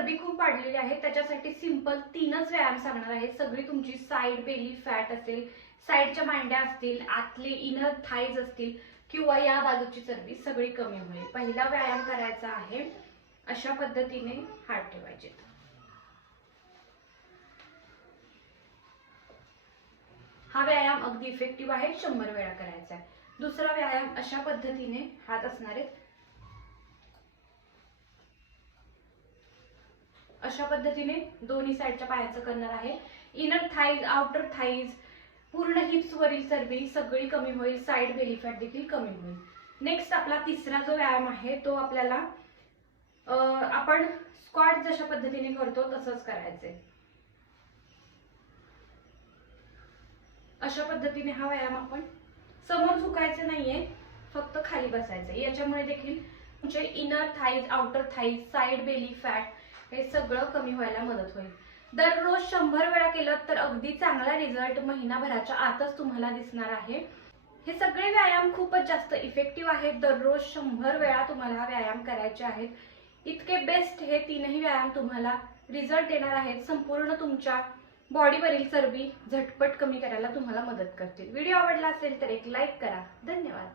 चरबी खूप वाढलेली आहे. त्याच्यासाठी सिंपल तीनच व्यायाम सांगणार आहे. सगळी तुमची साईड बेली फॅट असेल साईडच्या मांड्या असतील आतले इनर थाईज असतील किंवा या बाजूची चरबी सगळी कमी होईल. पहिला व्यायाम करायचा आहे. अशा पद्धतीने हात ठेवायचे. हा व्यायाम अगदी इफेक्टिव्ह आहे. शंभर वेळा करायचा आहे. दुसरा व्यायाम अशा पद्धतीने हात असणार आहेत. अशा पद्धतीने दोन्ही साईडच्या पायाचं करणार आहे. इनर थाईज आउटर थाईज पूर्ण हिप्स वरील चरबी सगळी कमी होईल. साईड बेली फॅट देखील कमी होईल. नेक्स्ट आपला तिसरा जो व्यायाम आहे तो आपल्याला आपण स्क्वॉट जशा पद्धतीने करतो तसंच करायचंय अशा पद्धतीने हा व्यायाम आपण समोर झुकायचं नाहीये फक्त खाली बसायचं याच्यामुळे देखील तुमचे inner thighs outer thighs side belly fat हे सगळं कमी व्हायला मदत होईल. दररोज शंभर वेळा केलं तर अगदी चांगला रिझल्ट महिनाभराच्या आतच तुम्हाला दिसणार आहे. हे सगळे व्यायाम खूपच जास्त इफेक्टिव्ह आहेत. दररोज शंभर वेळा तुम्हाला व्यायाम करायचे आहेत. इतके बेस्ट हे तीनही व्यायाम तुम्हाला रिझल्ट देणार आहेत. संपूर्ण तुमच्या बॉडीवरील चरबी झटपट कमी करायला तुम्हाला मदत करतील. व्हिडिओ आवडला असेल तर एक लाईक करा. धन्यवाद.